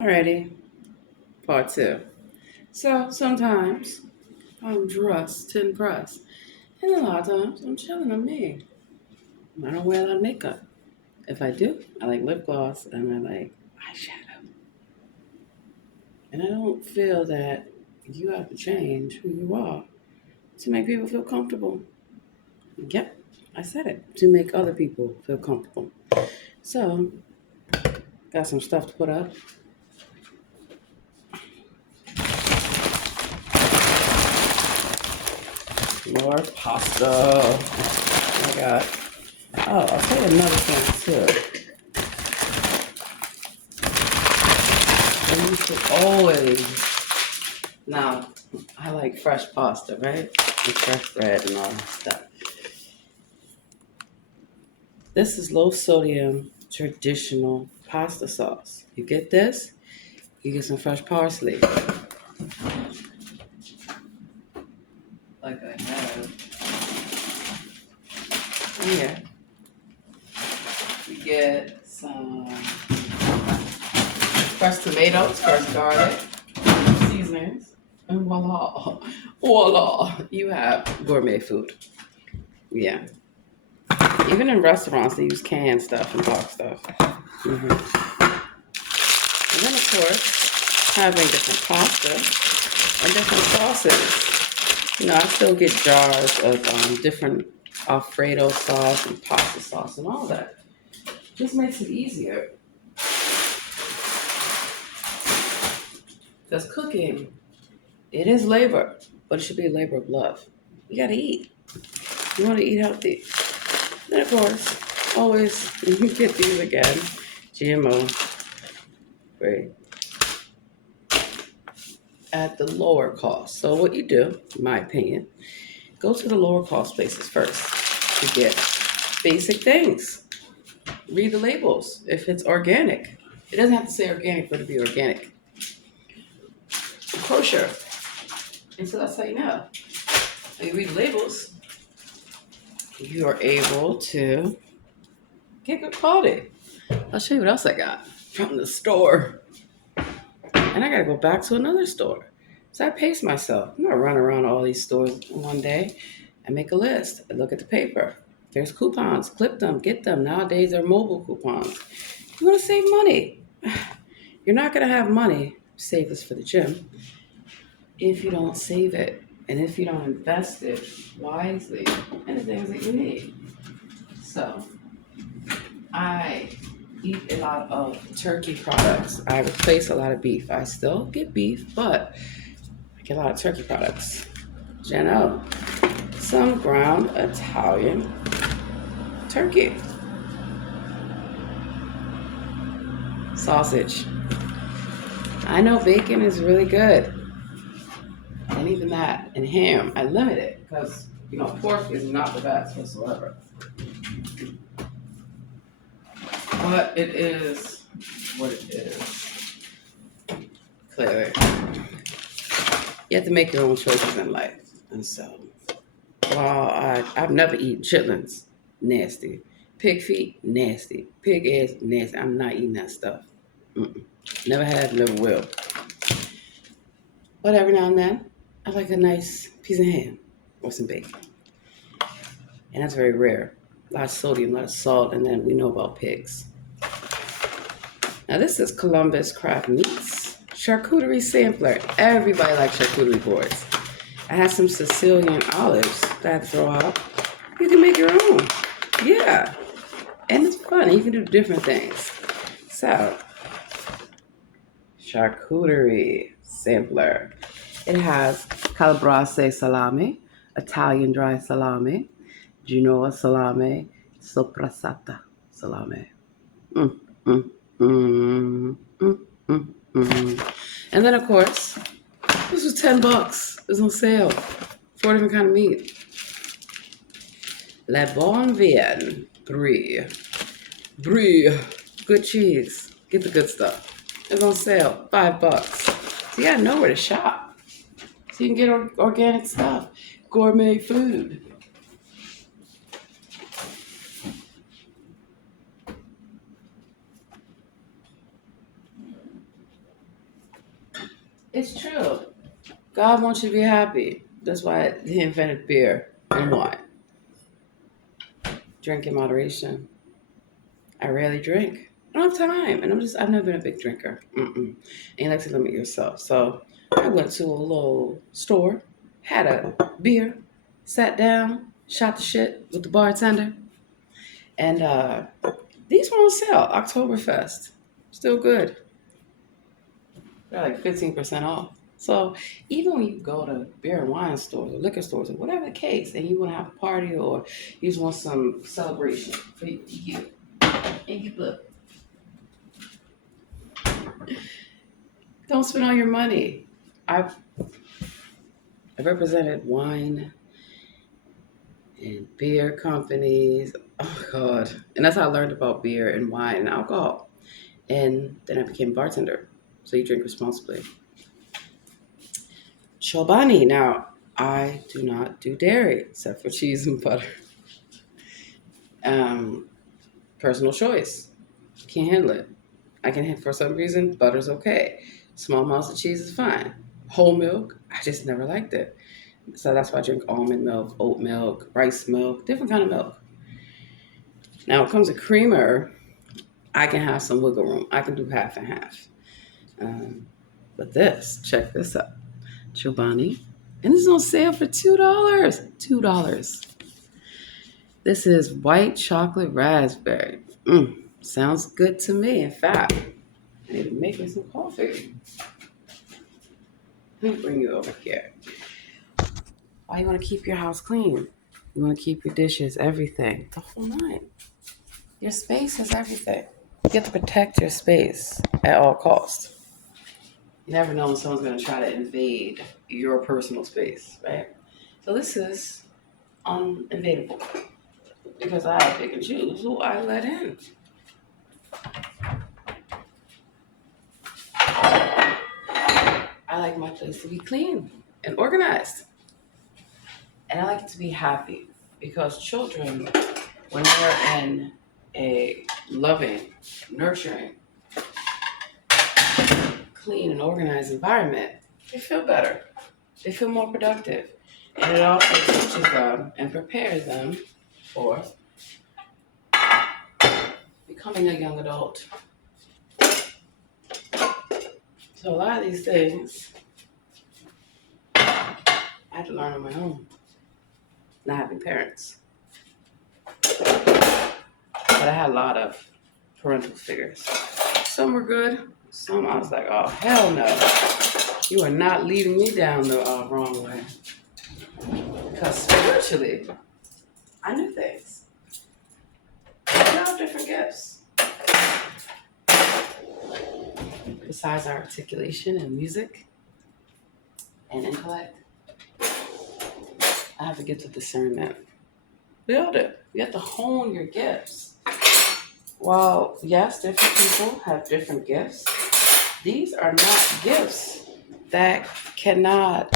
Alrighty, part two. So sometimes I'm dressed to impress, and a lot of times I'm chilling on me. I don't wear a lot of makeup. If I do, I like lip gloss and I like eyeshadow. And I don't feel that you have to change who you are to make people feel comfortable. Yep, I said it. To make other people feel comfortable. So, got some stuff to put up. More pasta. I got. Oh, I'll tell you another thing too. And you should always. Now, I like fresh pasta, right? And fresh bread and all that stuff. This is low sodium traditional pasta sauce. You get this, you get some fresh parsley. Like I have here. You get some fresh tomatoes, fresh garlic, seasonings, and voila. Voila. You have gourmet food. Yeah. Even in restaurants, they use canned stuff and box stuff. And then, of course, having different pasta and different sauces. I still get jars of different Alfredo sauce and pasta sauce and all that. Just makes it easier. Because cooking, it is labor, but it should be a labor of love. You gotta eat. You wanna eat healthy. Then, of course, always you get these again GMO free at the lower cost. So, what you do, in my opinion, go to the lower cost places first to get basic things. Read the labels if it's organic. It doesn't have to say organic for it to be organic. Kosher. And so that's how you know. When you read the labels, you are able to get good quality. I'll show you what else I got from the store. And I gotta go back to another store. So I pace myself. I'm not running around all these stores one day. I make a list. I look at the paper. There's coupons. Clip them. Get them. Nowadays, they're mobile coupons. You want to save money. You're not going to have money, save this for the gym, if you don't save it and if you don't invest it wisely in the things that you need. So, I eat a lot of turkey products. I replace a lot of beef. I still get beef, but I get a lot of turkey products. Geno, some ground Italian turkey. Sausage. I know bacon is really good. And even that, and ham, I limit it because, pork is not the best whatsoever. But it is what it is. Clearly. You have to make your own choices in life. And so, while I've never eaten chitlins, nasty. Pig feet, nasty. Pig eggs, nasty. I'm not eating that stuff. Mm-mm. Never have, never will. But every now and then, I like a nice piece of ham or some bacon. And that's very rare. A lot of sodium, a lot of salt, and then we know about pigs. Now this is Columbus Craft Meats charcuterie sampler. Everybody likes charcuterie boards. I have some Sicilian olives that I throw out. You can make your own. Yeah. And it's fun. You can do different things. So, charcuterie sampler. It has calabrese salami, Italian dry salami, Genoa salami, sopressata salami. Mm, mm, mm, mm, mm, mm. And then, of course, this was $10. It was on sale. 4 different kind of meat. La Bonne Vienne Brie. Brie. Good cheese. Get the good stuff. It's on sale. $5. So you gotta know where to shop. So you can get organic stuff. Gourmet food. It's true. God wants you to be happy. That's why He invented beer and wine. Drink in moderation. I rarely drink. I don't have time, and I've never been a big drinker. And you like to limit yourself. So I went to a little store, had a beer, sat down, shot the shit with the bartender, and these were on sale. Oktoberfest, still good. They're like 15% off. So even when you go to beer and wine stores or liquor stores or whatever the case, and you want to have a party or you just want some celebration for you and you look, don't spend all your money. I've represented wine and beer companies. Oh God. And that's how I learned about beer and wine and alcohol. And then I became a bartender. So you drink responsibly. Chobani. Now, I do not do dairy except for cheese and butter. Um, Personal choice. Can't handle it. I can, for some reason, butter's okay. Small amounts of cheese is fine. Whole milk, I just never liked it. So that's why I drink almond milk, oat milk, rice milk, different kind of milk. Now, when it comes to creamer, I can have some wiggle room. I can do half and half. Um, but check this out. Chobani. And this is on sale for $2. $2. This is white chocolate raspberry. Sounds good to me. In fact, I need to make me some coffee. Let me bring you over here. Why you want to keep your house clean? You want to keep your dishes, everything. The whole nine. Your space is everything. You have to protect your space at all costs. You never know when someone's going to try to invade your personal space, right? So this is uninvadable because I pick and choose who I let in. I like my place to be clean and organized. And I like it to be happy because children, when they're in a loving, nurturing, clean, and organized environment, they feel better. They feel more productive. And it also teaches them and prepares them for becoming a young adult. So a lot of these things I had to learn on my own, not having parents. But I had a lot of parental figures. Some were good. Some I was like, oh, hell no. You are not leading me down the wrong way. Because spiritually, I knew things. We all have different gifts. Besides our articulation and music and intellect, I have to get to discernment. We all do. You have to hone your gifts. While, yes, different people have different gifts, these are not gifts that cannot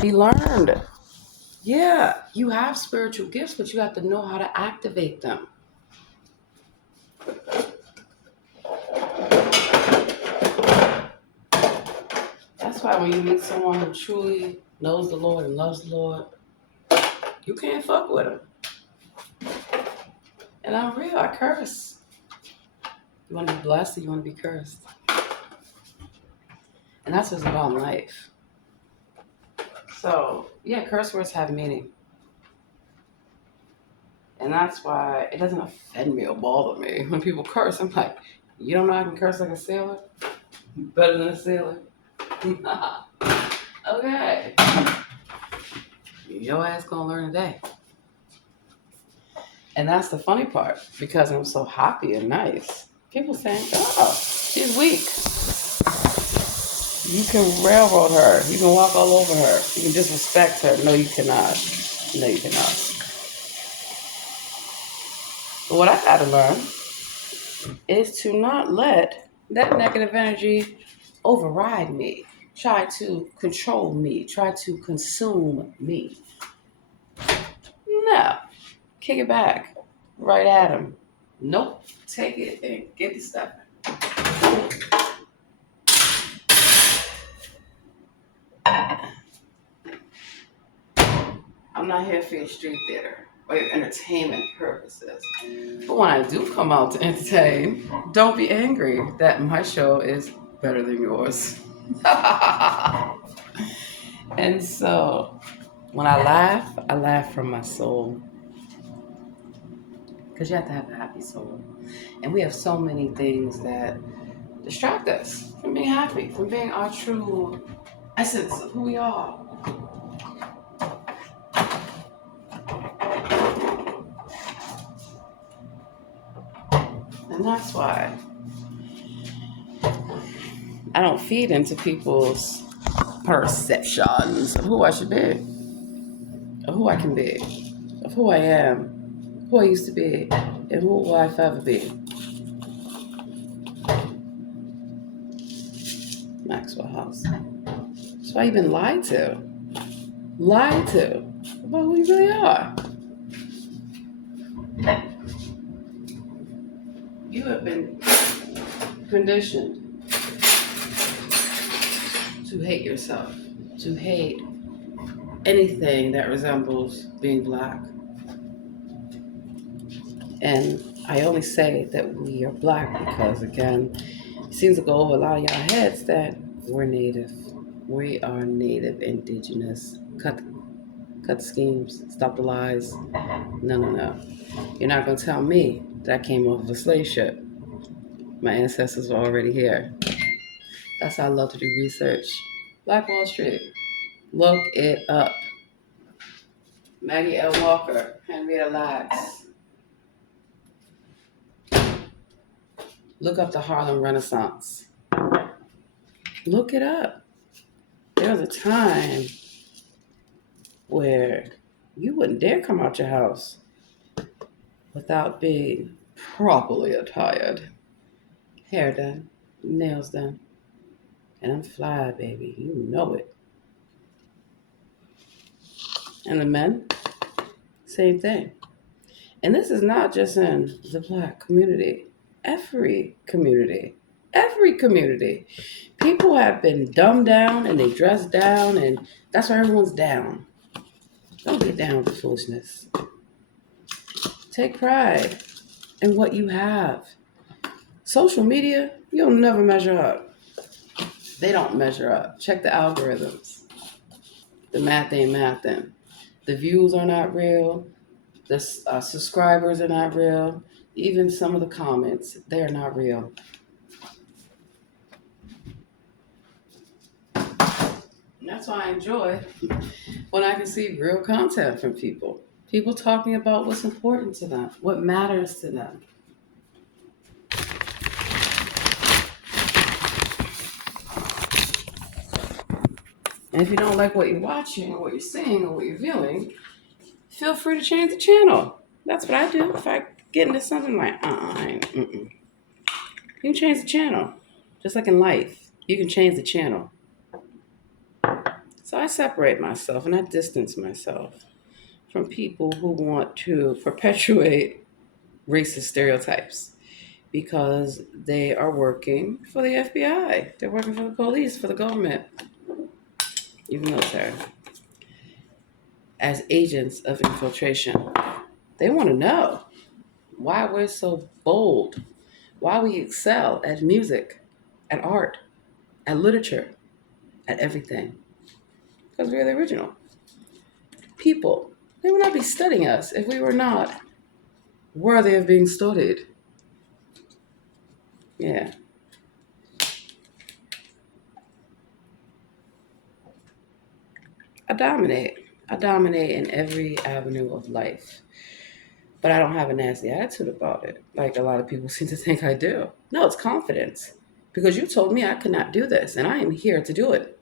be learned. Yeah, you have spiritual gifts, but you have to know how to activate them. That's why when you meet someone who truly knows the Lord and loves the Lord, you can't fuck with them. And I'm real, I curse. You want to be blessed or you want to be cursed? And that's what's about life. So, yeah, curse words have meaning. And that's why it doesn't offend me or bother me when people curse. I'm like, you don't know I can curse like a sailor? Better than a sailor? Okay. Your ass gonna learn today. And that's the funny part, because I'm so happy and nice. People saying, oh, she's weak. You can railroad her. You can walk all over her. You can disrespect her. No, you cannot. No, you cannot. But what I had to learn is to not let that negative energy override me, try to control me, try to consume me. No. Kick it back. Right at him. Nope. Take it and get the stuff. not here for your street theater or your entertainment purposes. But when I do come out to entertain, don't be angry that my show is better than yours. And so when I laugh from my soul. Because you have to have a happy soul. And we have so many things that distract us from being happy, from being our true essence of who we are. And that's why I don't feed into people's perceptions of who I should be, of who I can be, of who I am, who I used to be, and who will I forever be. Maxwell House. That's why you've been lied to about who you really are. You have been conditioned to hate yourself, to hate anything that resembles being black. And I only say that we are black because, again, it seems to go over a lot of y'all heads that we're native. We are native, indigenous. Cut the schemes. Stop the lies. No. You're not going to tell me that I came off of a slave ship. My ancestors were already here. That's how I love to do research. Black Wall Street. Look it up. Maggie L. Walker, Henrietta Lacks. Look up the Harlem Renaissance. Look it up. There was a time where you wouldn't dare come out your house without being properly attired. Hair done, nails done. And I'm fly, baby. You know it. And the men, same thing. And this is not just in the black community. Every community. People have been dumbed down and they dress down, and that's why everyone's down. Don't get down with the foolishness. Take pride in what you have. Social media, you'll never measure up. They don't measure up. Check the algorithms. The math ain't mathin'. The views are not real. The subscribers are not real. Even some of the comments, they're not real. And that's why I enjoy when I can see real content from people. People talking about what's important to them, what matters to them. And if you don't like what you're watching or what you're seeing or what you're viewing, feel free to change the channel. That's what I do. If I get into something like, you can change the channel. Just like in life, you can change the channel. So I separate myself and I distance myself from people who want to perpetuate racist stereotypes because they are working for the FBI. They're working for the police, for the government, even military, as agents of infiltration. They want to know why we're so bold, why we excel at music, at art, at literature, at everything. Because we're the original. People, they would not be studying us if we were not worthy of being studied. Yeah. I dominate in every avenue of life. But I don't have a nasty attitude about it, like a lot of people seem to think I do. No, it's confidence. Because you told me I could not do this, and I am here to do it.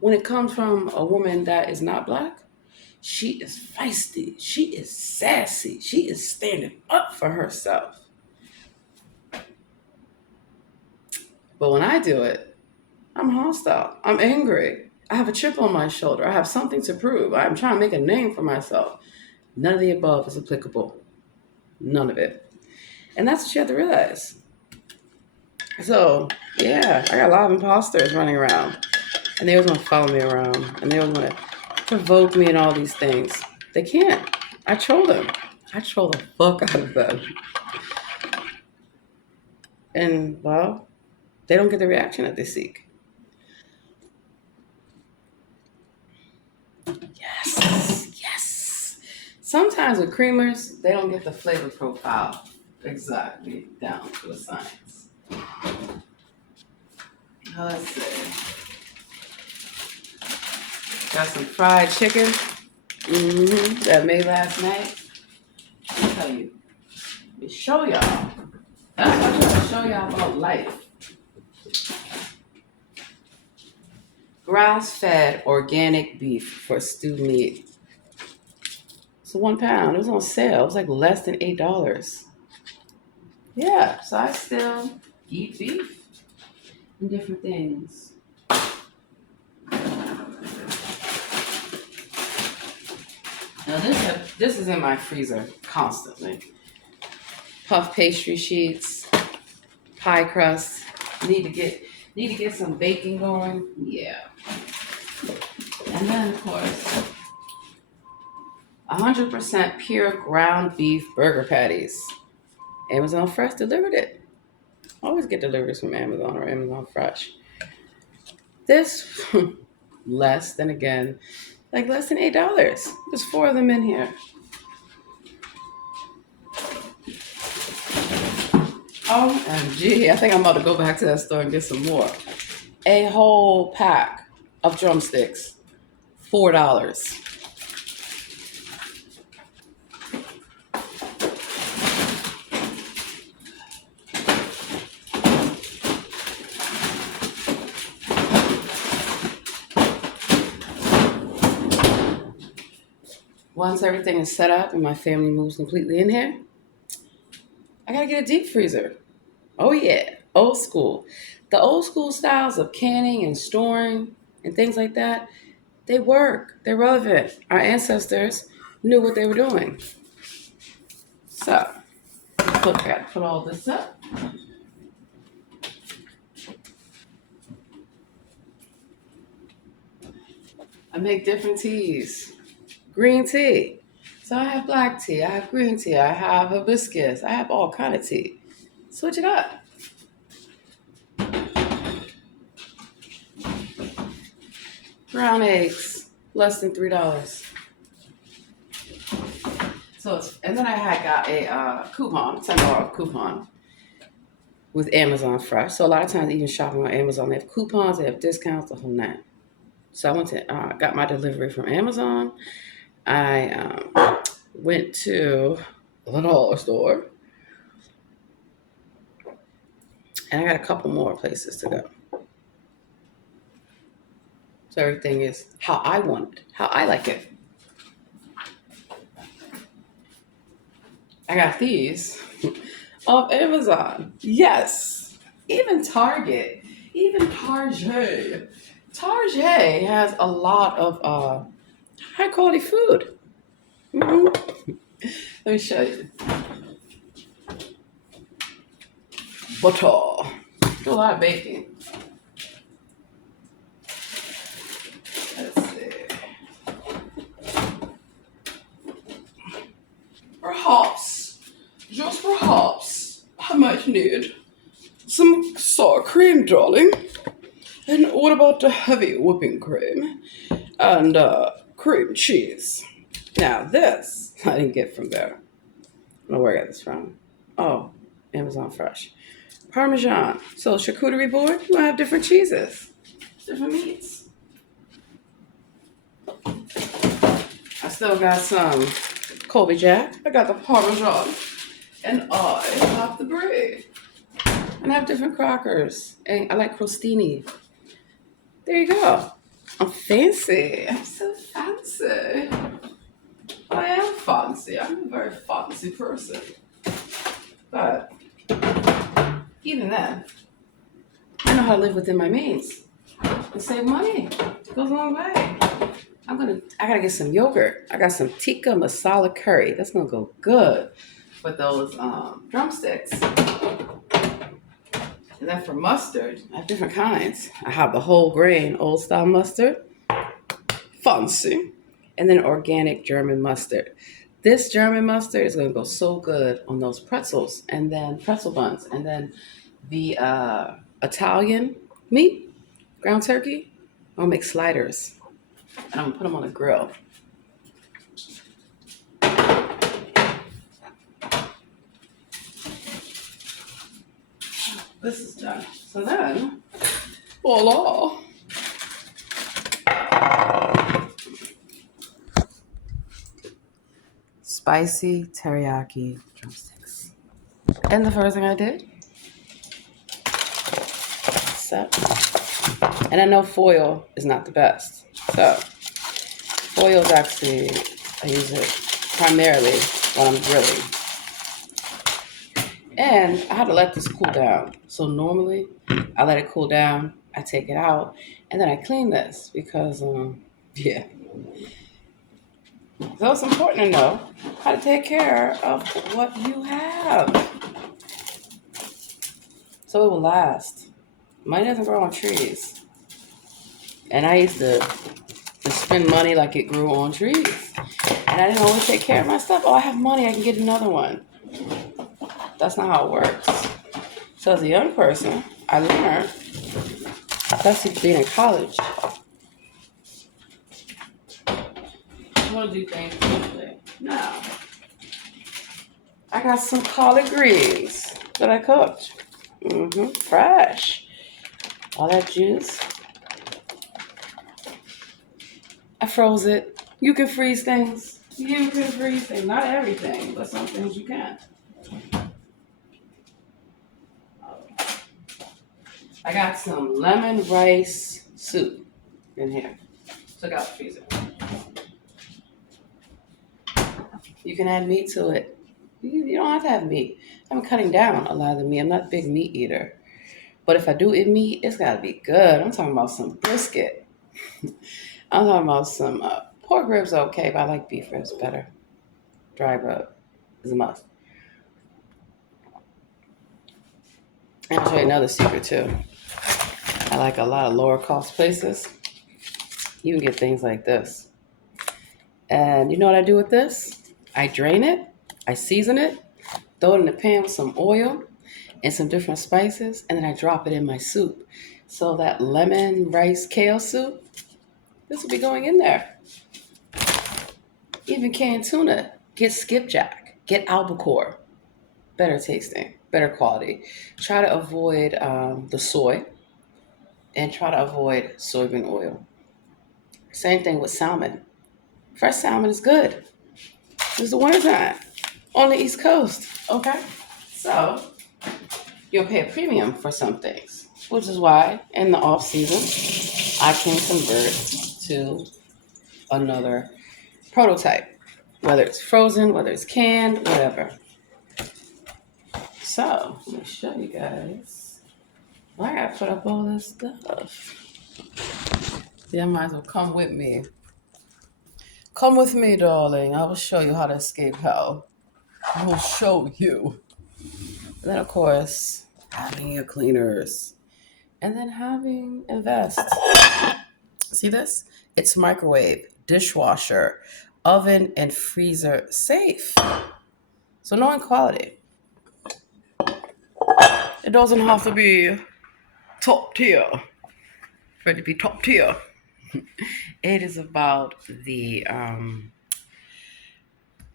When it comes from a woman that is not black, she is feisty. She is sassy. She is standing up for herself. But when I do it, I'm hostile. I'm angry. I have a chip on my shoulder. I have something to prove. I'm trying to make a name for myself. None of the above is applicable. None of it. And that's what you have to realize. So, yeah, I got a lot of imposters running around. And they always want to follow me around. And they always want to provoke me and all these things. They can't. I troll them. I troll the fuck out of them. And, well, they don't get the reaction that they seek. Yes. Yes. Sometimes with creamers, they don't get the flavor profile exactly down to a science. Let's see. Got some fried chicken that I made last night. I'll tell you. Let me show y'all. That's what I'm trying to show y'all about life. Grass-fed organic beef for stewed meat. So 1 pound. It was on sale. It was like less than $8. Yeah, so I still eat beef and different things. Now this is in my freezer constantly. Puff pastry sheets, pie crust. Need to get some baking going. Yeah. And then of course, 100% pure ground beef burger patties. Amazon Fresh delivered it. Always get deliveries from Amazon or Amazon Fresh. This less than $8. There's 4 of them in here. OMG, I think I'm about to go back to that store and get some more. A whole pack of drumsticks, $4. Once everything is set up and my family moves completely in here, I gotta get a deep freezer. Oh yeah, old school. The old school styles of canning and storing and things like that, they work. They're relevant. Our ancestors knew what they were doing. So, I gotta put all this up. I make different teas. Green tea. So I have black tea, I have green tea, I have hibiscus, I have all kind of tea. Switch it up. Brown eggs, less than $3. And then I had got a coupon, $10 coupon with Amazon Fresh. So a lot of times, even shopping on Amazon, they have coupons, they have discounts, the whole nine. So I went to got my delivery from Amazon. I went to the dollar store, and I got a couple more places to go. So everything is how I want it, how I like it. I got these off Amazon. Yes. Even Target. Even Target. Target has a lot of high quality food. Mm-hmm. Let me show you. Butter. Do a lot of baking. Let's see. Perhaps, I might need some sour cream, darling. And what about the heavy whipping cream and cream cheese? Now this I didn't get from there. I don't know where I got this from. Oh, Amazon Fresh. Parmesan. So charcuterie board, you have different cheeses, different meats. I still got some Colby Jack. I got the Parmesan. And I have the brie. And I have different crackers. And I like crostini. There you go. I'm fancy. I'm so fancy. I am fancy. I'm a very fancy person. But even then, I know how to live within my means and save money. It goes a long way. I gotta get some yogurt. I got some tikka masala curry. That's gonna go good with those drumsticks. And then for mustard, I have different kinds. I have the whole grain, old style mustard. Fancy. and then organic German mustard. This German mustard is going to go so good on those pretzels and then pretzel buns. And then the Italian meat, ground turkey, I'll make sliders. And I'm going to put them on the grill. This is done. So then, voila. Spicy teriyaki drumsticks. And the first thing I did, set. And I know foil is not the best. So, foil is actually, I use it primarily when I'm grilling. And I had to let this cool down. So normally, I let it cool down, I take it out, and then I clean this because, yeah. So it's important to know how to take care of what you have. So it will last. Money doesn't grow on trees. And I used to spend money like it grew on trees. And I didn't always take care of my stuff. Oh, I have money, I can get another one. That's not how it works. So as a young person, I learned, especially being in college, I want to do things differently. Now, I got some collard greens that I cooked. Fresh. All that juice. I froze it. You can freeze things. You can freeze things. Not everything, but some things you can. I got some lemon rice soup in here. Took out the freezer. You can add meat to it. You don't have to have meat. I'm cutting down a lot of the meat. I'm not a big meat eater. But if I do eat meat, it's got to be good. I'm talking about some brisket. I'm talking about some pork ribs, okay, but I like beef ribs better. Dry rub is a must. And I'll show you another secret, too. I like a lot of lower cost places. You can get things like this. And you know what I do with this? I drain it, I season it, throw it in the pan with some oil and some different spices, and then I drop it in my soup. So that lemon rice kale soup, this will be going in there. Even canned tuna, get skipjack, get albacore. Better tasting, better quality. Try to avoid the soy and try to avoid soybean oil. Same thing with salmon. Fresh salmon is good. It's the wintertime on the East Coast, okay? So you'll pay a premium for some things, which is why in the off season I can convert to another prototype, whether it's frozen, whether it's canned, whatever. So let me show you guys why I put up all this stuff. Yeah, might as well come with me. Come with me, darling. I will show you how to escape hell. I will show you. And then, of course, having your cleaners. And then having invest. See this? It's microwave, dishwasher, oven, and freezer safe. So knowing quality. It doesn't have to be top tier. For it to be top tier. It is about the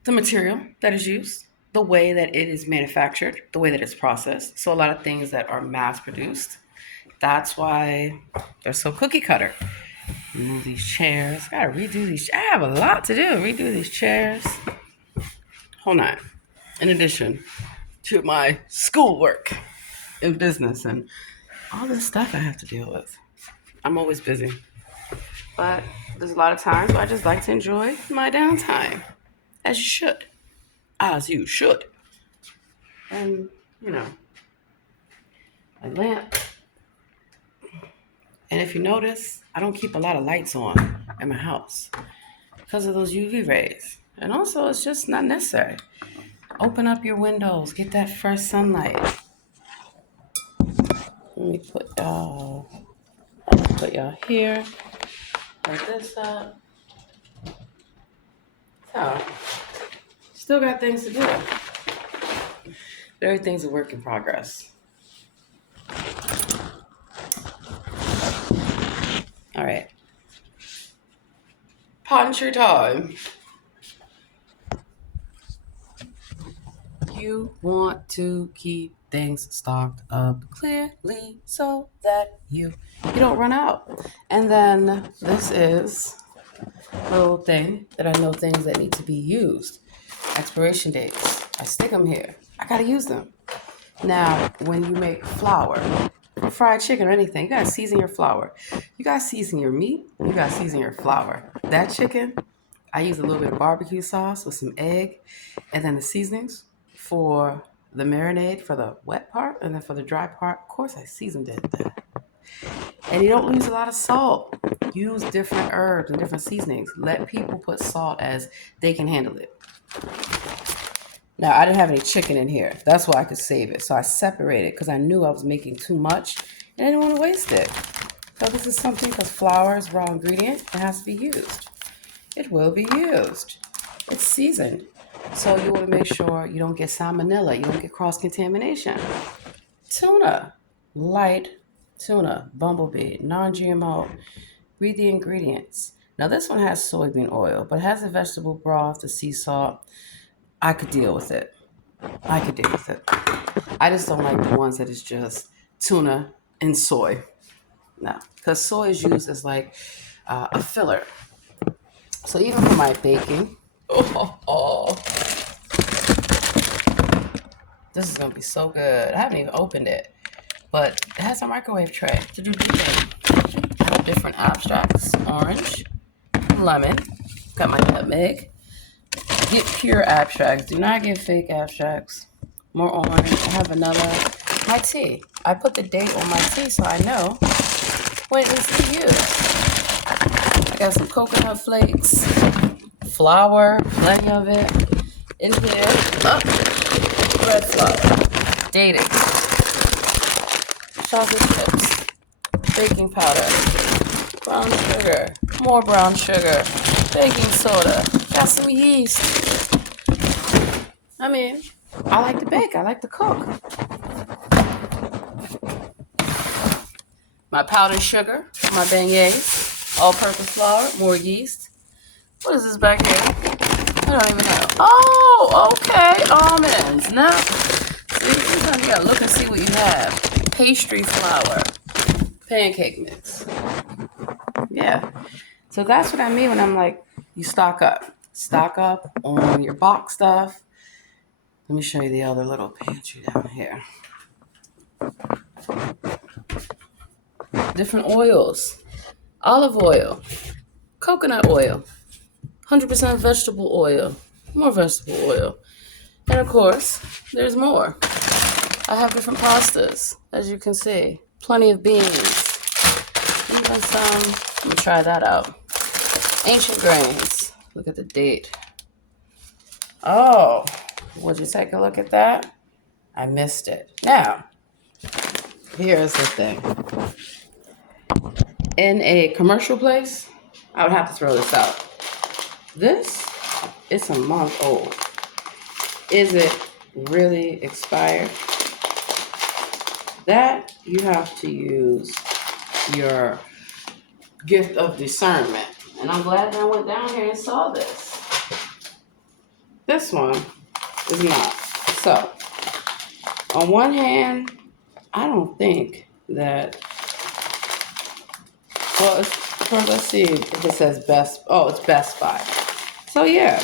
material that is used, the way that it is manufactured, the way that it's processed. So a lot of things that are mass produced. That's why they're so cookie cutter. Move these chairs. Gotta redo these. I have a lot to do. Redo these chairs. Hold on. In addition to my schoolwork in business and all this stuff I have to deal with. I'm always busy. But there's a lot of times where I just like to enjoy my downtime. As you should. As you should. And, you know, my lamp. And if you notice, I don't keep a lot of lights on in my house because of those UV rays. And also, it's just not necessary. Open up your windows. Get that fresh sunlight. Let me put y'all here. Put this up. So, still got things to do. But everything's a work in progress. All right. Punch your time. You want to keep things stocked up clearly so that you don't run out. And then this is a little thing that I know things that need to be used. Expiration dates. I stick them here. I gotta use them. Now, when you make flour, or fried chicken or anything, you gotta season your flour. You gotta season your meat. You gotta season your flour. That chicken, I use a little bit of barbecue sauce with some egg, and then the seasonings for the marinade for the wet part, and then for the dry part, of course, I seasoned it. And you don't lose a lot of salt. Use different herbs and different seasonings. Let people put salt as they can handle it. Now, I didn't have any chicken in here. That's why I could save it. So I separated because I knew I was making too much and I didn't want to waste it. So this is something, because flour is raw ingredient, it has to be used. It will be used. It's seasoned. So you want to make sure you don't get salmonella, you don't get cross-contamination. Tuna, light tuna, bumblebee, non-GMO. Read the ingredients. Now this one has soybean oil, but it has the vegetable broth, the sea salt. I could deal with it. I just don't like the ones that is just tuna and soy. No, because soy is used as like a filler. So even for my baking, this is gonna be so good. I haven't even opened it, but it has a microwave tray to do baking. I have different abstracts: orange, lemon. Got my nutmeg. Get pure abstracts. Do not get fake abstracts. More orange. I have vanilla. My tea. I put the date on my tea so I know when it needs to be used. I got some coconut flakes, flour, plenty of it in here. Red flour, dated, chocolate chips, baking powder, brown sugar, more brown sugar, baking soda. Got some yeast. I mean, I like to bake. I like to cook. My powdered sugar, my beignets, all-purpose flour, more yeast. What is this back here? I don't even know. Oh, okay, almonds. Now, see, sometimes you gotta look and see what you have. Pastry flour, pancake mix. Yeah. So that's what I mean when I'm like, you stock up. Stock up on your box stuff. Let me show you the other little pantry down here. Different oils. Olive oil. Coconut oil. 100% vegetable oil. More vegetable oil. And of course, there's more. I have different pastas, as you can see. Plenty of beans. Even some, let me try that out. Ancient grains. Look at the date. Oh, would you take a look at that? I missed it. Now, here's the thing. In a commercial place, I would have to throw this out. This is a month old. Is it really expired? That you have to use your gift of discernment. And I'm glad that I went down here and saw this. This one is not. So, on one hand, I don't think that, well, let's see if it says Best, it's Best Buy. So yeah,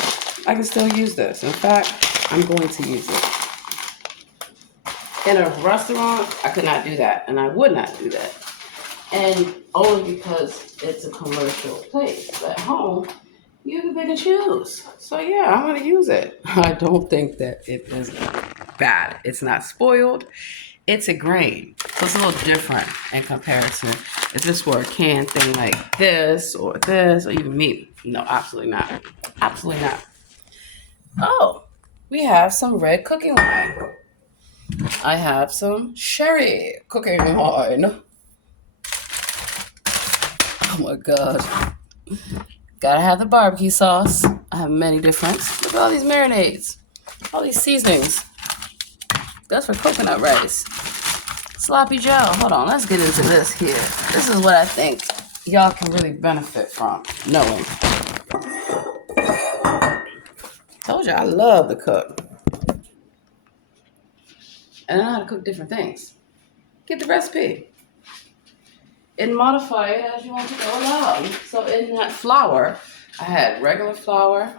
I can still use this. In fact, I'm going to use it. In a restaurant, I could not do that, and I would not do that. And only because it's a commercial place. But at home, you can pick and choose. So yeah, I'm going to use it. I don't think that it is bad. It's not spoiled. It's a grain. So it's a little different in comparison. If this were a canned thing like this, or even meat. No, absolutely not. Absolutely not. Oh, we have some red cooking wine. I have some sherry cooking wine. Oh my God. Gotta have the barbecue sauce. I have many different. Look at all these marinades, all these seasonings. That's for coconut rice. Sloppy Joe. Hold on, let's get into this here. This is what I think y'all can really benefit from knowing. Told you I love to cook. And I know how to cook different things. Get the recipe and modify it as you want to go along. So in that flour, I had regular flour.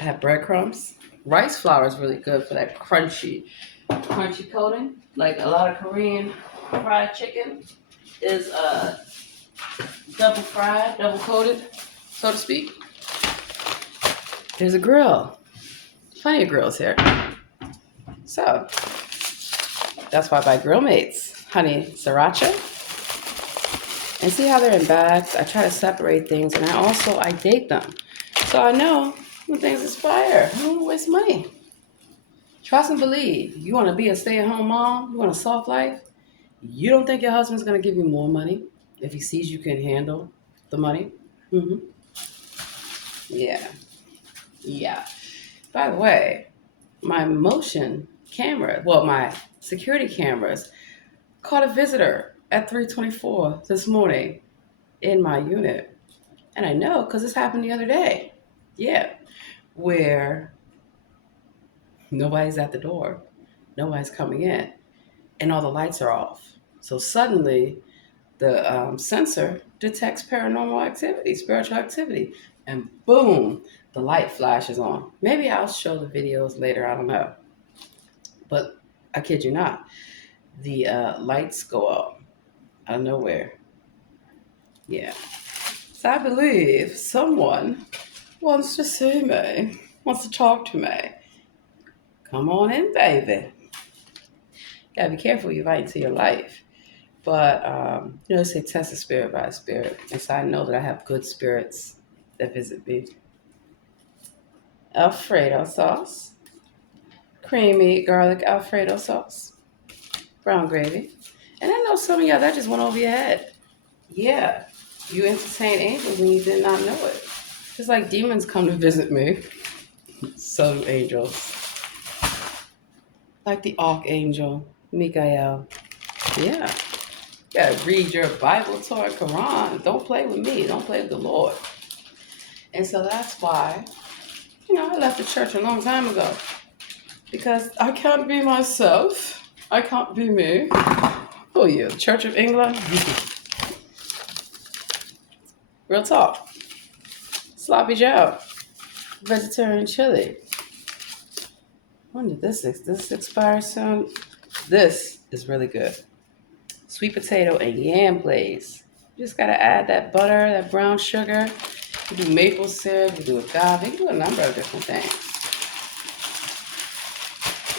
I had breadcrumbs. Rice flour is really good for that crunchy coating. Like a lot of Korean fried chicken is double fried, double coated, so to speak. There's a grill. Plenty of grills here. So that's why I buy Grill Mates. Honey sriracha. And see how they're in bags? I try to separate things, and I date them. So I know when things expire. I don't want to waste money. Trust and believe. You want to be a stay-at-home mom? You want a soft life? You don't think your husband's going to give you more money if he sees you can handle the money? Mm-hmm. Yeah. By the way, my motion camera, my security cameras caught a visitor at 3:24 this morning in my unit. And I know because this happened the other day. Yeah. Where nobody's at the door. Nobody's coming in. And all the lights are off. So suddenly the sensor detects paranormal activity, spiritual activity. And boom, the light flashes on. Maybe I'll show the videos later. I don't know. But I kid you not. The lights go up out of nowhere. Yeah. So I believe someone wants to see me, wants to talk to me. Come on in, baby. Gotta be careful you invite into your life. But, they say test the spirit by the spirit. And so I know that I have good spirits that visit me. Alfredo sauce. Creamy garlic Alfredo sauce. Brown gravy. And I know some of y'all, that just went over your head. Yeah. You entertain angels and you did not know it. Just like demons come to visit me. So do angels. Like the Archangel, Michael. Yeah. You gotta read your Bible, Torah, Quran. Don't play with me. Don't play with the Lord. And so that's why, I left the church a long time ago. Because I can't be myself. I can't be me. Who are you? Church of England? Real talk. Sloppy Joe. Vegetarian chili. When did this expire soon? This is really good. Sweet potato and yam glaze. You just gotta add that butter, that brown sugar. You do maple syrup, you do agave, you do a number of different things.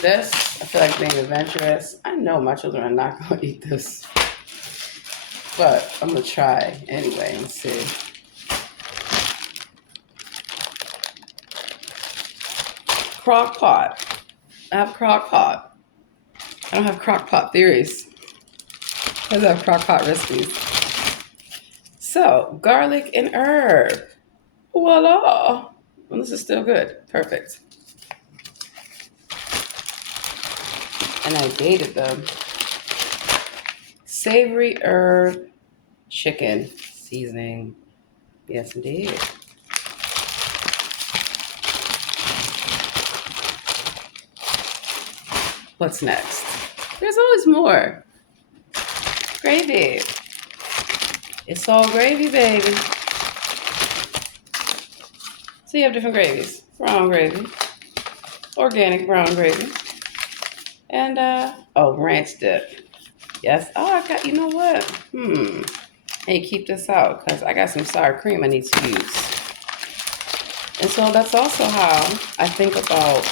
This, I feel like being adventurous. I know my children are not gonna eat this. But I'm gonna try anyway and see. Crock pot. I have crock pot. I don't have crock pot theories. I have crock pot recipes. So, garlic and herb. Voila. Well, this is still good. Perfect. And I dated them. Savory herb chicken seasoning. Yes, indeed. What's next? There's always more. Gravy. It's all gravy, baby. So you have different gravies. Brown gravy. Organic brown gravy. And, ranch dip. Yes. Oh, I got, you know what? Hey, keep this out because I got some sour cream I need to use. And so that's also how I think about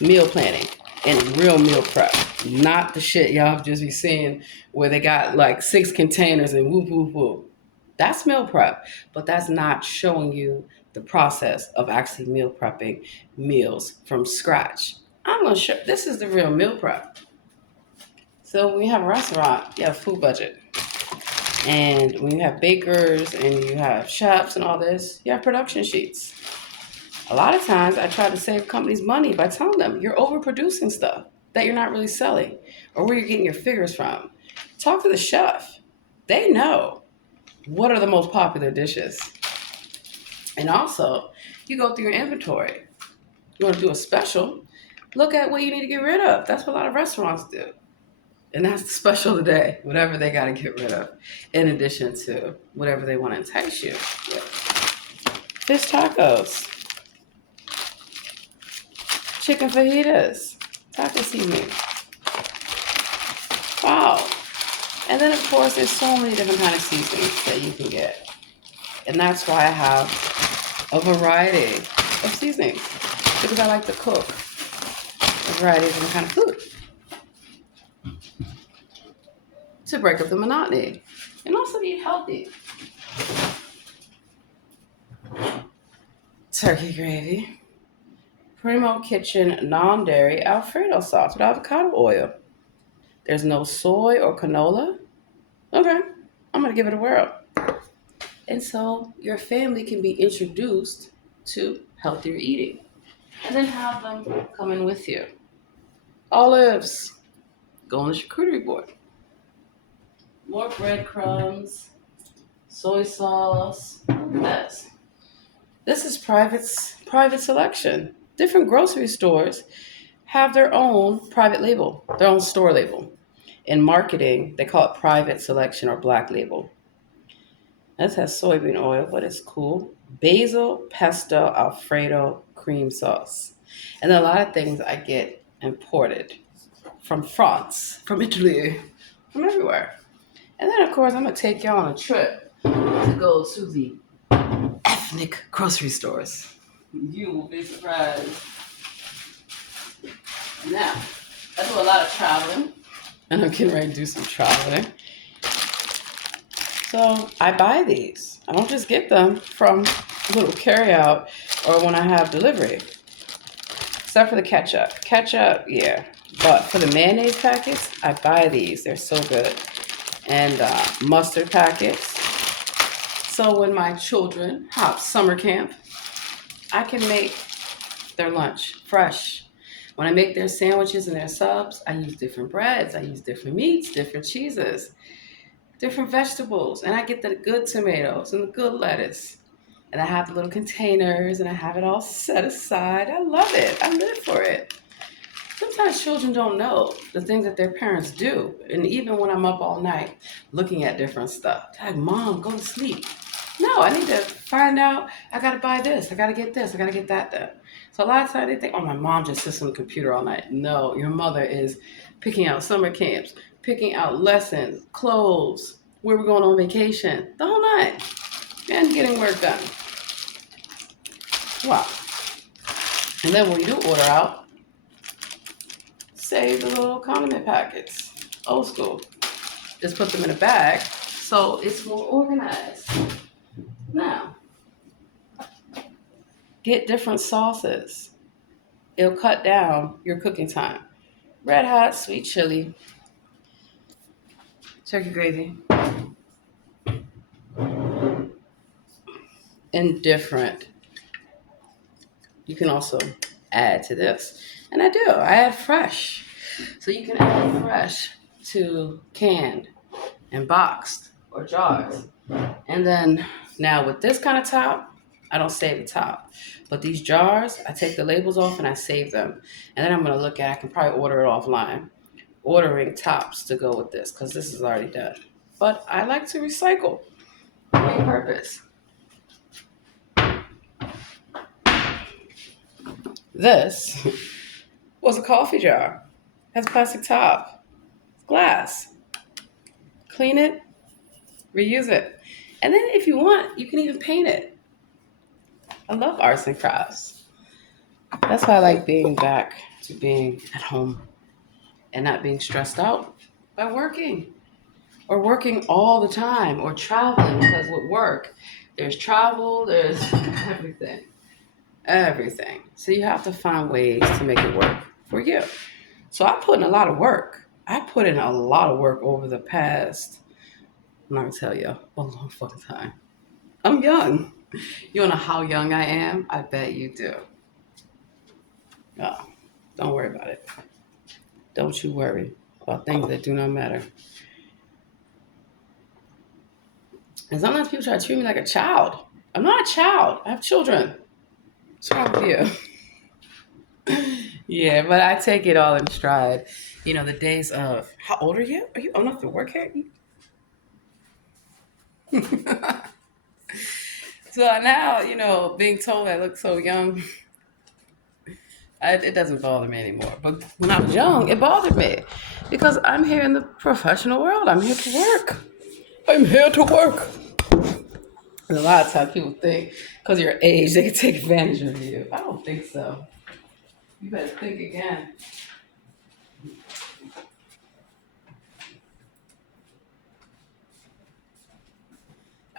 meal planning and real meal prep. Not the shit y'all just be seeing where they got like 6 containers and whoop, whoop, whoop. That's meal prep, but that's not showing you the process of actually meal prepping meals from scratch. I'm going to show, this is the real meal prep. So when you have a restaurant, you have a food budget. And when you have bakers and you have chefs and all this, you have production sheets. A lot of times I try to save companies money by telling them you're overproducing stuff that you're not really selling or where you're getting your figures from. Talk to the chef. They know what are the most popular dishes. And also, you go through your inventory. You want to do a special, look at what you need to get rid of. That's what a lot of restaurants do. And that's the special today, whatever they got to get rid of, in addition to whatever they want to entice you with. Fish tacos, chicken fajitas, taco seasoning. Wow. And then, of course, there's so many different kind of seasonings that you can get. And that's why I have a variety of seasonings, because I like to cook a variety of different kind of food to break up the monotony and also eat healthy. Turkey gravy, Primo Kitchen non-dairy Alfredo sauce with avocado oil. There's no soy or canola. Okay, I'm gonna give it a whirl. And so your family can be introduced to healthier eating. And then have them come in with you. Olives, go on the charcuterie board. More breadcrumbs, soy sauce. Look at this. This is private selection. Different grocery stores have their own private label, their own store label. In marketing, they call it private selection or black label. This has soybean oil, but it's cool. Basil, pesto, Alfredo, cream sauce. And then a lot of things I get imported from France, from Italy, from everywhere. And then, of course, I'm going to take you on a trip to go to the ethnic grocery stores. You will be surprised. Now, I do a lot of traveling, and I'm getting ready to do some traveling. So I buy these. I don't just get them from a little carryout or when I have delivery. Except for the ketchup. Ketchup, yeah. But for the mayonnaise packets, I buy these. They're so good. And mustard packets. So when my children have summer camp, I can make their lunch fresh. When I make their sandwiches and their subs, I use different breads. I use different meats, different cheeses, different vegetables. And I get the good tomatoes and the good lettuce. And I have the little containers and I have it all set aside. I love it. I live for it. Sometimes children don't know the things that their parents do. And even when I'm up all night looking at different stuff, they're like, Mom, go to sleep. No, I need to find out. I got to buy this. I got to get this. I got to get that done. So a lot of times they think, oh, my mom just sits on the computer all night. No, your mother is picking out summer camps, picking out lessons, clothes, where we're going on vacation, the whole night, and getting work done. Wow. And then when you do order out, save the little condiment packets. Old school. Just put them in a bag so it's more organized. Now, get different sauces. It'll cut down your cooking time. Red hot, sweet chili, turkey gravy, and different. You can also add to this. And I do. I add fresh. So you can add fresh to canned and boxed or jars. And then now with this kind of top, I don't save the top. But these jars, I take the labels off and I save them. And then I'm going to look at, I can probably order it offline. Ordering tops to go with this because this is already done. But I like to recycle. Repurpose. This was a coffee jar. Has a plastic top. Glass. Clean it. Reuse it. And then if you want, you can even paint it. I love arts and crafts. That's why I like being back to being at home and not being stressed out by working or working all the time or traveling, because with work, there's travel, there's everything. So you have to find ways to make it work for you. So I put in a lot of work. I put in a lot of work over the past I'm not gonna tell you a long fucking time. I'm young. You wanna know how young I am? I bet you do. Oh, don't worry about it. Don't you worry about things that do not matter. And sometimes people try to treat me like a child. I'm not a child. I have children. What's wrong with you? Yeah, but I take it all in stride. You know, the days of how old are you? Are you old enough to work here? So now, being told I look so young, it doesn't bother me anymore. But when I was young, it bothered me because I'm here in the professional world. I'm here to work. I'm here to work. And a lot of times people think because of your age, they can take advantage of you. I don't think so. You better think again.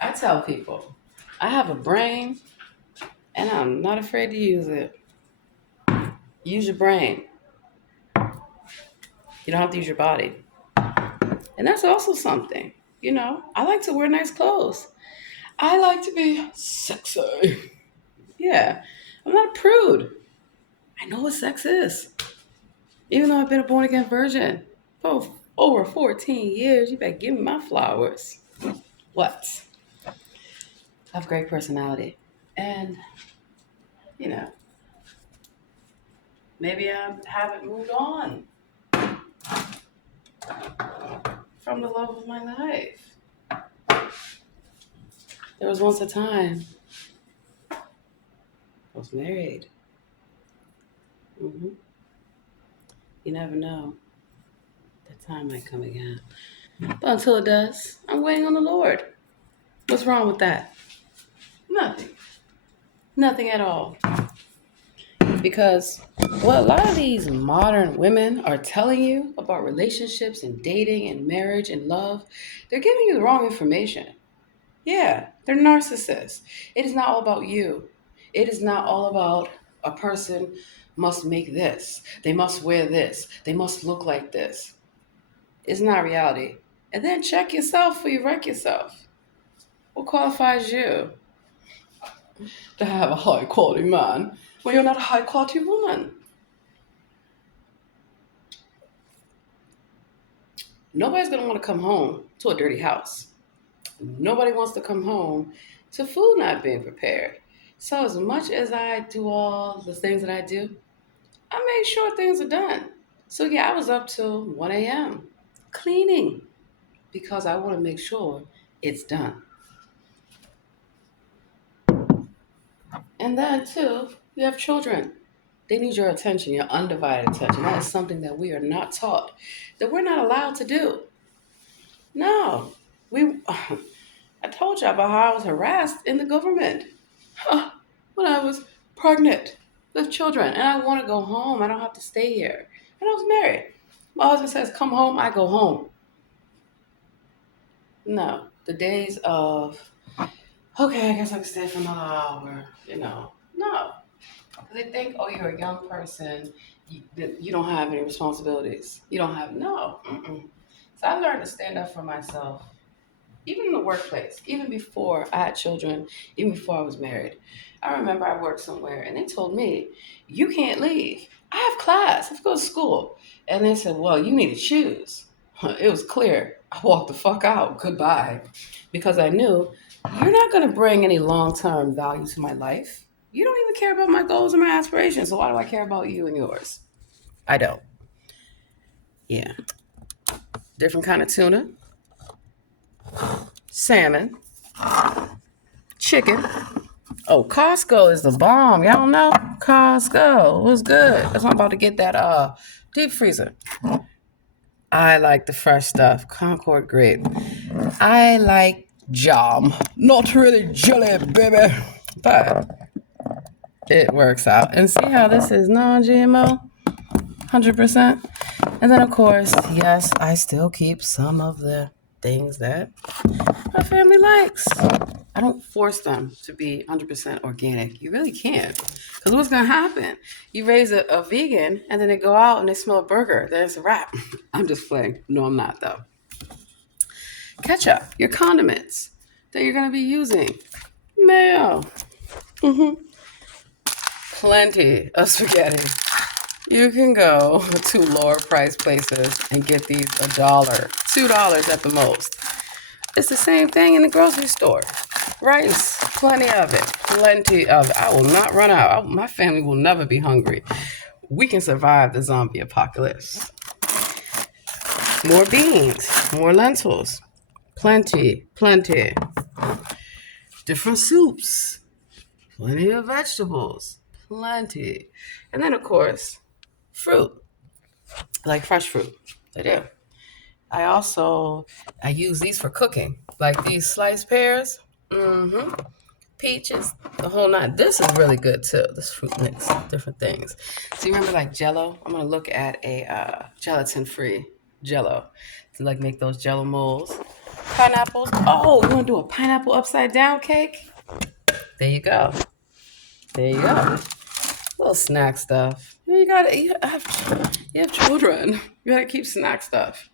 I tell people, I have a brain and I'm not afraid to use it. Use your brain. You don't have to use your body. And that's also something. I like to wear nice clothes. I like to be sexy. Yeah. I'm not a prude. I know what sex is. Even though I've been a born again virgin for over 14 years, you better give me my flowers. What? I have great personality. And, you know, maybe I haven't moved on from the love of my life. There was once a time I was married. hmm You never know. That time might come again. But until it does, I'm waiting on the Lord. What's wrong with that? Nothing. Nothing at all. Because what a lot of these modern women are telling you about relationships and dating and marriage and love, they're giving you the wrong information. Yeah, they're narcissists. It is not all about you. It is not all about a person must make this. They must wear this. They must look like this. It's not reality. And then check yourself before you wreck yourself. What qualifies you to have a high quality man when you're not a high quality woman? Nobody's going to want to come home to a dirty house. Nobody wants to come home to food not being prepared. So, as much as I do all the things that I do, I make sure things are done. So, yeah, I was up till 1 a.m. cleaning because I want to make sure it's done. And then, too, you have children. They need your attention, your undivided attention. That is something that we are not taught, that we're not allowed to do. No, we. I told you about how I was harassed in the government when I was pregnant with children, and I want to go home. I don't have to stay here. And I was married. My husband says, "Come home." I go home. No, the days of okay, I guess I can stay for another hour. No. They think, oh, you're a young person. You don't have any responsibilities. You don't have no. Mm-mm. So I learned to stand up for myself even in the workplace, even before I had children, even before I was married. I remember I worked somewhere and they told me, you can't leave. I have class. I have to go to school. And they said, well, you need to choose. It was clear. I walked the fuck out. Goodbye. Because I knew you're not going to bring any long term value to my life. You don't even care about my goals and my aspirations. So why do I care about you and yours? I don't. Yeah. Different kind of tuna, salmon, chicken. Oh, Costco is the bomb. Y'all know Costco was good. That's why I'm about to get that deep freezer. I like the fresh stuff. Concord grape. I like jam. Not really jelly, baby. But it works out. And see how this is non-GMO? 100%. And then of course, yes, I still keep some of the things that my family likes. I don't force them to be 100% organic. You really can't. Because what's going to happen? You raise a vegan and then they go out and they smell a burger. Then it's a wrap. I'm just playing. No, I'm not, though. Ketchup, your condiments that you're going to be using. Mayo. hmm Plenty of spaghetti. You can go to lower price places and get these $1, $2 at the most. It's the same thing in the grocery store. Rice, plenty of it. Plenty of it. I will not run out. My family will never be hungry. We can survive the zombie apocalypse. More beans, more lentils. Plenty, plenty. Different soups. Plenty of vegetables. Plenty. And then, of course, fruit. Like fresh fruit. I do. I use these for cooking. Like these sliced pears. Peaches, the whole nine. This is really good too. This fruit mix, different things. So you remember like Jello? I'm gonna look at a gelatin-free Jello to like make those Jello molds. Pineapples. Oh, you wanna do a pineapple upside down cake? There you go. There you go. Little snack stuff. You have children. You gotta keep snack stuff.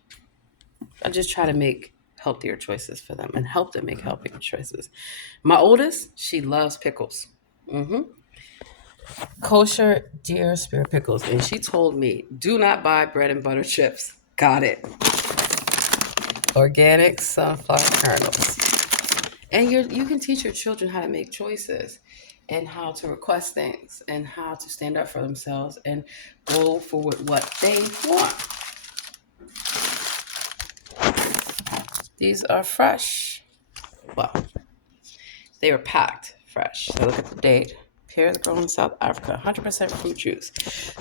I just try to make healthier choices for them and help them make healthier choices. My oldest, she loves pickles. Kosher deer spear pickles. And she told me, do not buy bread and butter chips. Got it. Organic sunflower kernels. And you can teach your children how to make choices and how to request things and how to stand up for themselves and go for what they want. These are fresh. Well, they were packed fresh. So look at the date. Pears grown in South Africa, 100% fruit juice.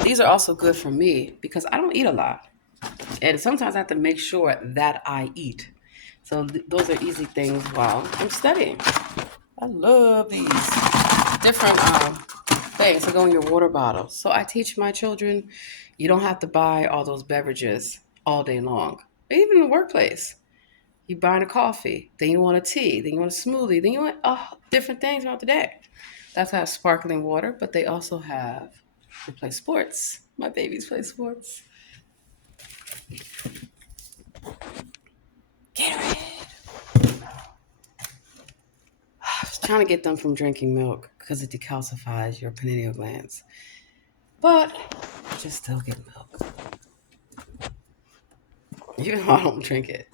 These are also good for me because I don't eat a lot. And sometimes I have to make sure that I eat. So those are easy things while I'm studying. I love these different things to go in your water bottle. So I teach my children, you don't have to buy all those beverages all day long. Even in the workplace. You buy a coffee, then you want a tea, then you want a smoothie, then you want different things throughout the day. That's why I have sparkling water, but they play sports. My babies play sports. Gatorade. I was trying to get them from drinking milk because it decalcifies your pineal glands. But just still get milk. Even though I don't drink it.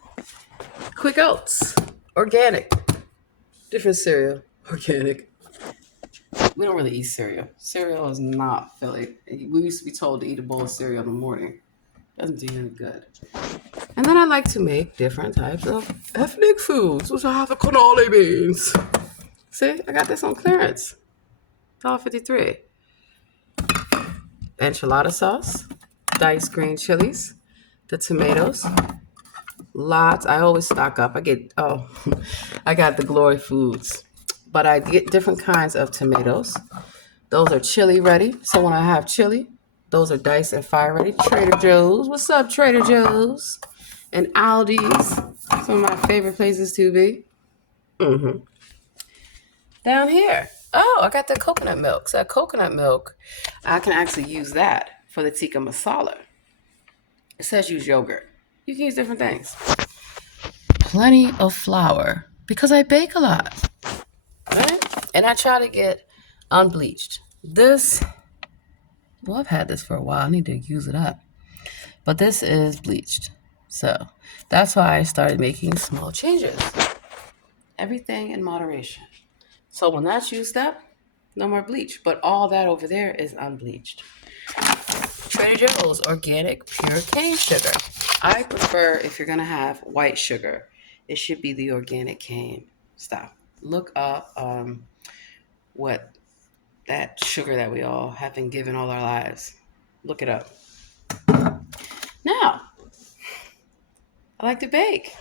Quick Oats, organic, different cereal, organic. We don't really eat cereal. Cereal is not Philly. We used to be told to eat a bowl of cereal in the morning. Doesn't do you any good. And then I like to make different types of ethnic foods, which I have the cannoli beans. See, I got this on clearance. $1.53. Enchilada sauce, diced green chilies, the tomatoes. Lots. I always stock up. I got the Glory Foods. But I get different kinds of tomatoes. Those are chili ready. So when I have chili, those are diced and fire ready. Trader Joe's. What's up, Trader Joe's? And Aldi's. Some of my favorite places to be. Down here. Oh, I got the coconut milk. So that coconut milk, I can actually use that for the tikka masala. It says use yogurt. You can use different things. Plenty of flour because I bake a lot. Right? And I try to get unbleached. I've had this for a while. I need to use it up. But this is bleached. So that's why I started making small changes. Everything in moderation. So when that's used up, no more bleach. But all that over there is unbleached. Trader Joe's organic pure cane sugar. I prefer, if you're going to have white sugar, it should be the organic cane stuff. Look up what that sugar that we all have been given all our lives. Look it up. Now, I like to bake.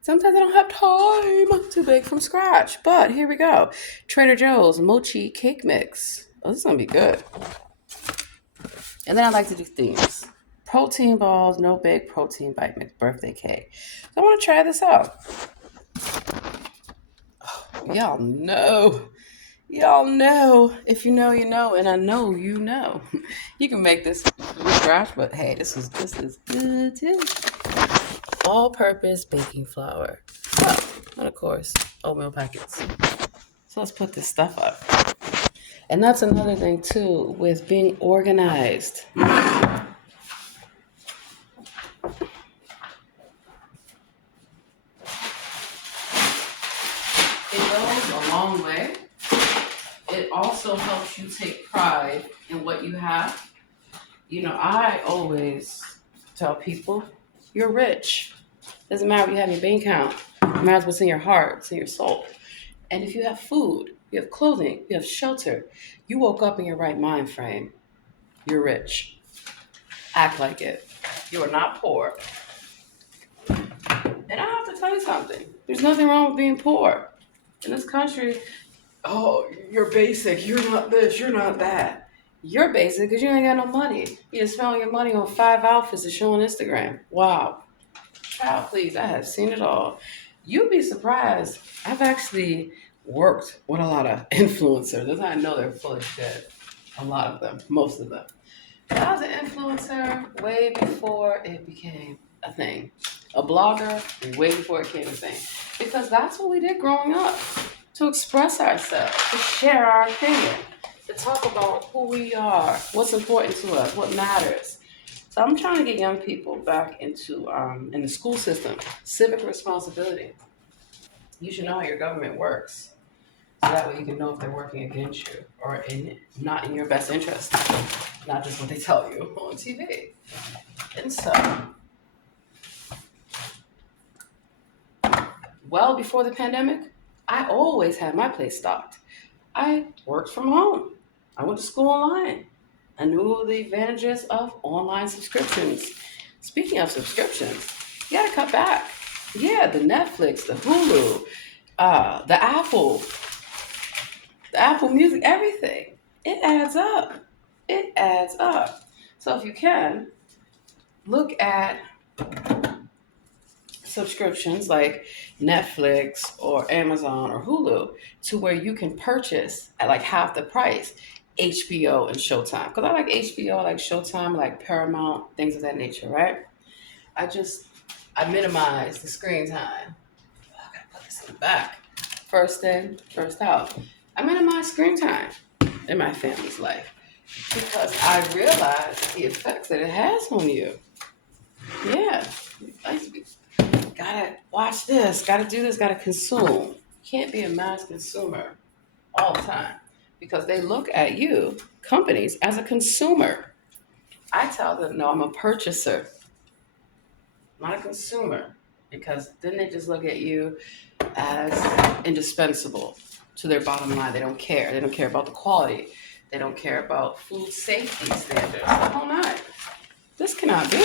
Sometimes I don't have time to bake from scratch, but here we go. Trader Joe's mochi cake mix. Oh, this is going to be good. And then I like to do themes. Protein balls, no bake, protein bite mix, birthday cake. So I want to try this out. Oh, y'all know. If you know, you know, and I know you know. You can make this from scratch, but hey, this is good too. all-purpose baking flour. Oh, and of course, oatmeal packets. So let's put this stuff up. And that's another thing too with being organized. It goes a long way. It also helps you take pride in what you have. You know, I always tell people, you're rich. Doesn't matter what you have in your bank account. It matters what's in your heart, it's in your soul. And if you have food, you have clothing, you have shelter, you woke up in your right mind frame, you're rich. Act like it. You are not poor. And I have to tell you something. There's nothing wrong with being poor. In this country, oh, you're basic, you're not this, you're not that. You're basic because you ain't got no money. You just spend all your money on 5 outfits to show on Instagram. Wow. Child, please, I have seen it all. You'd be surprised. I've actually worked with a lot of influencers. That's how I know they're full of shit. A lot of them, most of them. But I was an influencer way before it became a thing. A blogger way before it became a thing. Because that's what we did growing up. To express ourselves, to share our opinion, to talk about who we are, what's important to us, what matters. So I'm trying to get young people back into in the school system, civic responsibility. You should know how your government works, so that way you can know if they're working against you or not in your best interest, not just what they tell you on TV. And so, well before the pandemic, I always had my place stocked. I worked from home. I went to school online. I knew the advantages of online subscriptions. Speaking of subscriptions, you gotta cut back. Yeah, the Netflix, the Hulu, the Apple Music, everything. It adds up. It adds up. So if you can, look at subscriptions like Netflix or Amazon or Hulu to where you can purchase at like half the price HBO and Showtime. Because I like HBO, I like Showtime, I like Paramount, things of that nature, right? I just, I minimize the screen time. Oh, I gotta put this in the back. First in, first out. I minimize screen time in my family's life because I realize the effects that it has on you. Yeah. I used to be gotta watch this, gotta do this, gotta consume. Can't be a mass consumer all the time because they look at you, companies, as a consumer. I tell them, no, I'm a purchaser, not a consumer, because then they just look at you as indispensable to their bottom line. They don't care. They don't care about the quality. They don't care about food safety standards. The whole nine. This cannot be.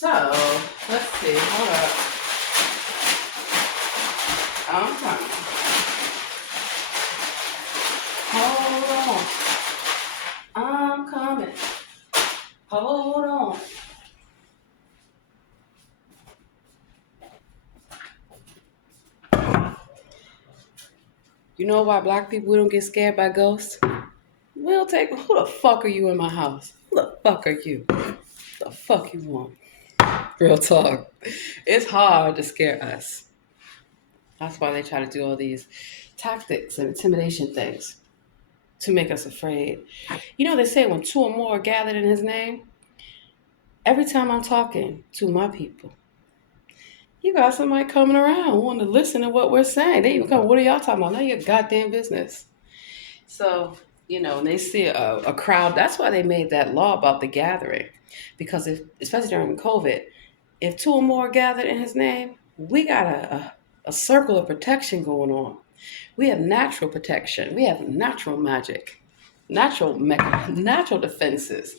So, let's see. Hold up. I'm coming. Hold on. I'm coming. Hold on. You know why black people don't get scared by ghosts? We'll take. Who the fuck are you in my house? Who the fuck are you? The fuck you want? Real talk. It's hard to scare us. That's why they try to do all these tactics and intimidation things to make us afraid. You know, they say when two or more are gathered in his name, every time I'm talking to my people, you got somebody coming around wanting to listen to what we're saying. They even come, what are y'all talking about? None of your goddamn business. So, you know, when they see a crowd, that's why they made that law about the gathering. Because if, especially during COVID, if two or more are gathered in his name, we got a circle of protection going on. We have natural protection. We have natural magic, natural defenses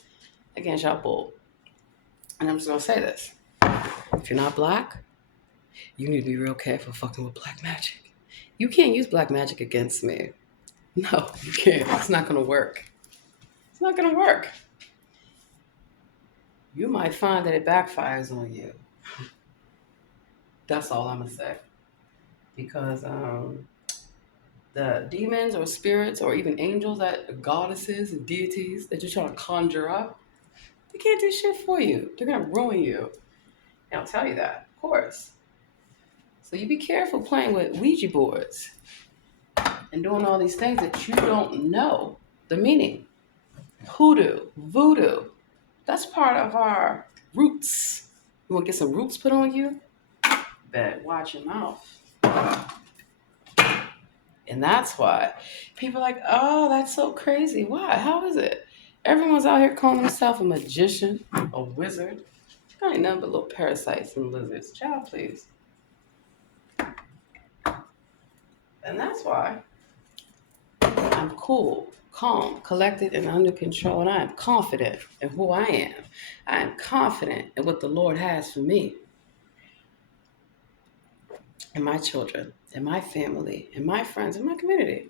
against y'all bull. And I'm just gonna say this: if you're not black, you need to be real careful fucking with black magic. You can't use black magic against me. No, you can't. It's not gonna work. It's not going to work. You might find that it backfires on you. That's all I'm going to say. Because the demons or spirits or even angels, that goddesses and deities that you're trying to conjure up, they can't do shit for you. They're going to ruin you. And I'll tell you that, of course. So you be careful playing with Ouija boards and doing all these things that you don't know the meaning. Hoodoo, voodoo, that's part of our roots. You want to get some roots put on you? Bet, watch your mouth. And that's why people are like, oh, that's so crazy. Why? How is it? Everyone's out here calling themselves a magician, a wizard. I ain't nothing but little parasites and lizards. Child, please. And that's why I'm cool, calm, collected, and under control. And I am confident in who I am. I am confident in what the Lord has for me and my children and my family and my friends and my community.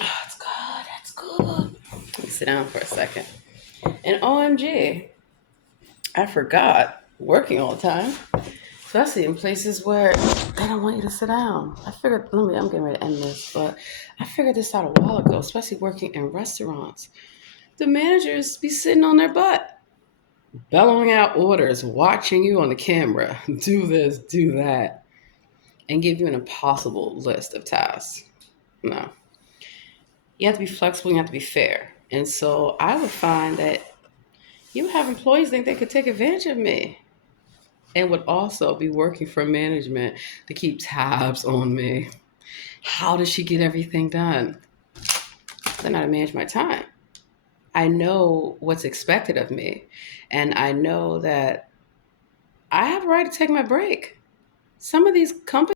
Oh, it's good. That's good. Let me sit down for a second. And OMG, I forgot working all the time. Especially in places where they don't want you to sit down. I'm getting ready to end this, but I figured this out a while ago, especially working in restaurants. The managers be sitting on their butt, bellowing out orders, watching you on the camera, do this, do that, and give you an impossible list of tasks. No. You have to be flexible, you have to be fair. And so I would find that you would have employees think they could take advantage of me and would also be working for management to keep tabs on me. How does she get everything done? I know how to manage my time. I know what's expected of me. And I know that I have a right to take my break. Some of these companies